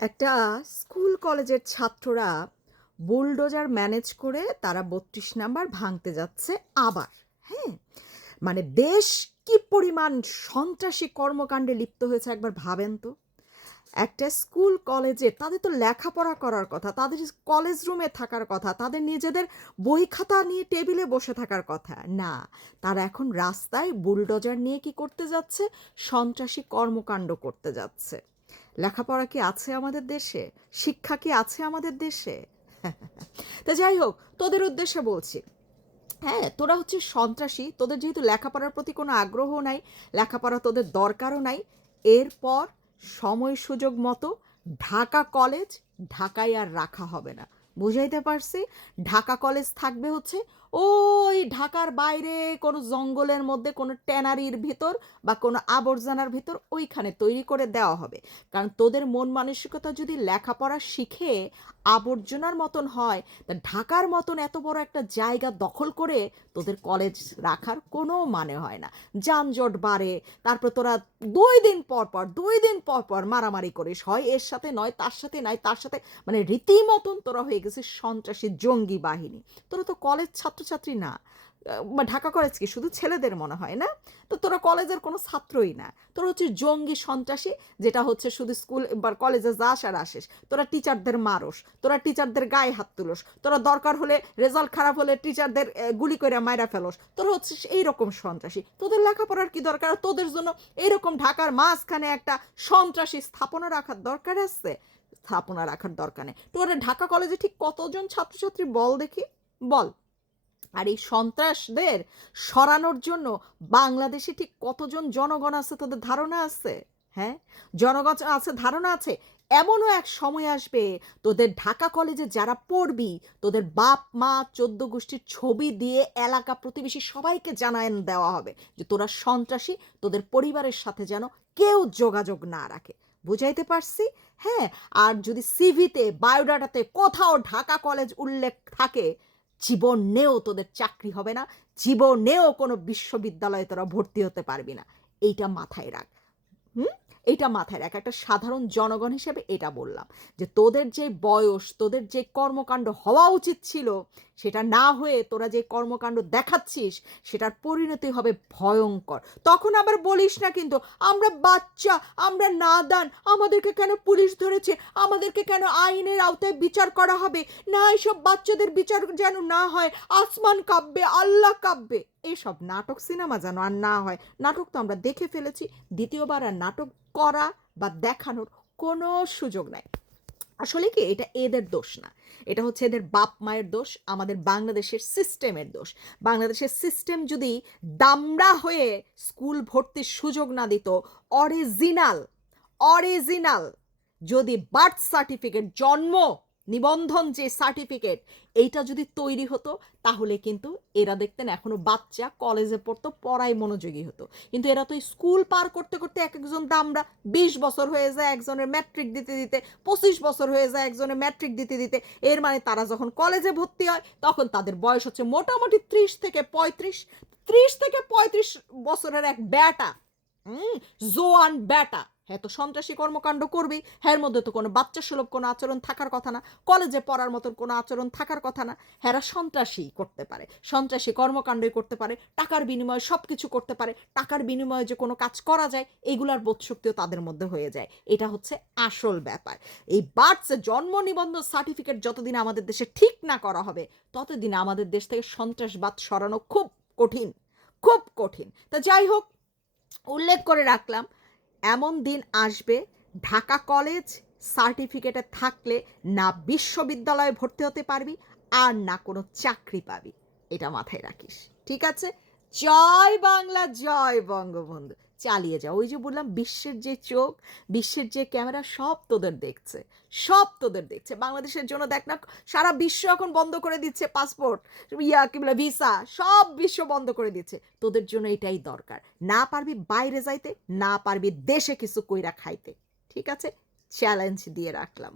একটা স্কুল কলেজের ছাত্ররা বুলডোজার ম্যানেজ করে তারা ৩২ নাম্বার ভাঙতে যাচ্ছে আবার। হ্যাঁ, মানে দেশ কি পরিমাণ সন্ত্রাসী কর্মকাণ্ডে লিপ্ত হয়েছে একবার ভাবেন তো। একটা স্কুল কলেজে তাদের তো লেখাপড়া করার কথা, তাদের কলেজ রুমে থাকার কথা, তাদের নিজেদের বই খাতা নিয়ে টেবিলে বসে থাকার কথা না। তারা এখন রাস্তায় বুলডোজার নিয়ে কি করতে যাচ্ছে? সন্ত্রাসী কর্মকাণ্ড করতে যাচ্ছে। লেখাপড়া কি আছে আমাদের দেশে? শিক্ষা কি আছে আমাদের দেশে? তা যাই হোক, তোদের উদ্দেশ্যে বলছি, হ্যাঁ, তোরা হচ্ছে সন্ত্রাসী। তোদের যেহেতু লেখাপড়ার প্রতি কোনো আগ্রহ নাই, লেখাপড়া তোদের দরকারও নাই, এরপর সময় সুযোগ মতো ঢাকা কলেজ ঢাকায় আর রাখা হবে না। বুঝাইতে পারছি? ঢাকা কলেজ থাকবে হচ্ছে ওই ঢাকার বাইরে কোনো জঙ্গলের মধ্যে, কোনো ট্যানারির ভিতর বা কোনো আবর্জনার ভিতর ওইখানে তৈরি করে দেওয়া হবে। কারণ তোদের মন মানসিকতা যদি লেখাপড়া শিখে আবর্জনার মতন হয়, তা ঢাকার মতন এত বড় একটা জায়গা দখল করে তোদের কলেজ রাখার কোনো মানে হয় না। যানজট বাড়ে, তারপর তোরা 2 দিন পর পর মারামারি করিস, হয় এর সাথে নয় তার সাথে নয় তার সাথে, মানে রীতিমতন তোরা হয়ে গেছিস সন্ত্রাসী জঙ্গি বাহিনী। তোরা তো কলেজ ছাত্রছাত্রী না। ঢাকা কলেজ কি শুধু ছেলেদের মনে হয় না? তো তোরা কলেজের কোনো ছাত্রই না, তোরা হচ্ছে জঙ্গি সন্ত্রাসী, যেটা হচ্ছে শুধু স্কুল বা কলেজে যাস আর আসিস। তোরা টিচারদের মারস, তোরা টিচারদের গায়ে হাত তুলস, তোরা দরকার হলে রেজাল্ট খারাপ হলে টিচারদের গুলি করে মাইরা ফেলস। তোরা হচ্ছে এইরকম সন্ত্রাসী। তোদের লেখাপড়ার কি দরকার? তোদের জন্য এইরকম ঢাকার মাঝখানে একটা সন্ত্রাসী স্থাপনা রাখার দরকার আছে? স্থাপনা রাখার দরকার নেই। তোরা ঢাকা কলেজে ঠিক কতজন ছাত্রছাত্রী বল দেখি, বল। আর এই সন্ত্রাসদের সরানোর জন্য বাংলাদেশে ঠিক কতজন জনগণ আছে তোদের ধারণা আছে? হ্যাঁ, জনগণ আছে, ধারণা আছে? এমনও এক সময় আসবে তোদের ঢাকা কলেজে যারা পড়বি, তোদের বাপ মা 14 গোষ্ঠীর ছবি দিয়ে এলাকা প্রতিবেশী সবাইকে জানান দেওয়া হবে যে তোরা সন্ত্রাসী, তোদের পরিবারের সাথে যেন কেউ যোগাযোগ না রাখে। বুঝাইতে পারছি? হ্যাঁ। আর যদি সিভিতে বায়োডাটাতে কোথাও ঢাকা কলেজ উল্লেখ থাকে, জীবনেও তোদের চাকরি হবে না, জীবনেও কোনো বিশ্ববিদ্যালয়ে তোরা ভর্তি হতে পারবি না। এইটা মাথায় রাখ। হুম, এইটা মাথায় রাখ। একটা সাধারণ জনগণ হিসেবে এটা বললাম যে তোদের যে বয়স, তোদের যে কর্মকাণ্ড হওয়া উচিত ছিল, সেটা না হয়ে তোরা যে কর্মকাণ্ড দেখাচ্ছিস, সেটার পরিণতি হবে ভয়ঙ্কর। তখন আবার বলিস না কিন্তু, আমরা বাচ্চা, আমরা নাদান, আমাদেরকে কেন পুলিশ ধরেছে, আমাদেরকে কেন আইনের আওতায় বিচার করা হবে না, এসব বাচ্চাদের বিচার যেন না হয়, আসমান কাঁপবে, আল্লাহ কাঁপবে। এইসব নাটক সিনেমা যেন আর না হয়। নাটক তো আমরা দেখে ফেলেছি, দ্বিতীয়বার আর নাটক করা বা দেখানোর কোনো সুযোগ নাই। আসলে কি এটা এদের দোষ না, এটা হচ্ছে এদের বাপ মায়ের দোষ, আমাদের বাংলাদেশের সিস্টেমের দোষ। বাংলাদেশের সিস্টেম যদি দামড়া হয়ে স্কুল ভর্তির সুযোগ না দিত, অরিজিনাল অরিজিনাল যদি বার্থ সার্টিফিকেট, জন্ম নিবন্ধন যে সার্টিফিকেট, এইটা যদি তৈরি হতো, তাহলে কিন্তু এরা দেখতেন এখনো বাচ্চা, কলেজে পড়তো, পড়ায় মনোযোগী হতো। কিন্তু এরা তো স্কুল পার করতে করতে এক একজন দামরা 20 বছর হয়ে যায় একজনের ম্যাট্রিক দিতে দিতে, 25 বছর হয়ে যায় একজনের ম্যাট্রিক দিতে দিতে। এর মানে তারা যখন কলেজে ভর্তি হয়, তখন তাদের বয়স হচ্ছে মোটামুটি 30 থেকে 35। 30 থেকে 35 বছরের এক ব্যাটা, জোয়ান ব্যাটা, হ্যাঁ, তো সন্ত্রাসী কর্মকাণ্ড করবি। হ্যাঁ, মধ্যে তো কোনো বাচ্চা সুলভ কোনো আচরণ থাকার কথা না, কলেজে পড়ার মতন কোনো আচরণ থাকার কথা না। হ্যাঁ, সন্ত্রাসী করতে পারে, সন্ত্রাসী কর্মকাণ্ডই করতে পারে, টাকার বিনিময়ে সব কিছু করতে পারে, টাকার বিনিময়ে যে কোনো কাজ করা যায়, এইগুলার বোধশক্তিও তাদের মধ্যে হয়ে যায়। এটা হচ্ছে আসল ব্যাপার। এই বার্থ জন্ম নিবন্ধন সার্টিফিকেট যতদিন আমাদের দেশে ঠিক না করা হবে, ততদিন আমাদের দেশ থেকে সন্ত্রাসবাদ সরানো খুব কঠিন, খুব কঠিন। তা যাই হোক, উল্লেখ করে রাখলাম, এমন দিন আসবে ঢাকা কলেজ সার্টিফিকেটে থাকলে না বিশ্ববিদ্যালয়ে ভর্তি হতে পারবি, আর না কোনো চাকরি পাবি। এটা মাথায় রাখিস, ঠিক আছে? জয় বাংলা, জয় বঙ্গবন্ধু। চালিয়ে যা। ওই যে বললাম, বিশ্বের যে চোখ, বিশ্বের যে ক্যামেরা, সব তোদের দেখছে, সব তোদের দেখছে। বাংলাদেশের জন্য দেখ না, সারা বিশ্ব এখন বন্ধ করে দিচ্ছে পাসপোর্ট, কি বলে ভিসা, সব বিশ্ব বন্ধ করে দিচ্ছে। তোদের জন্য এটাই দরকার। না পারবি বাইরে যাইতে, না পারবি দেশে কিছু কইরা খাইতে। ঠিক আছে? চ্যালেঞ্জ দিয়ে রাখলাম।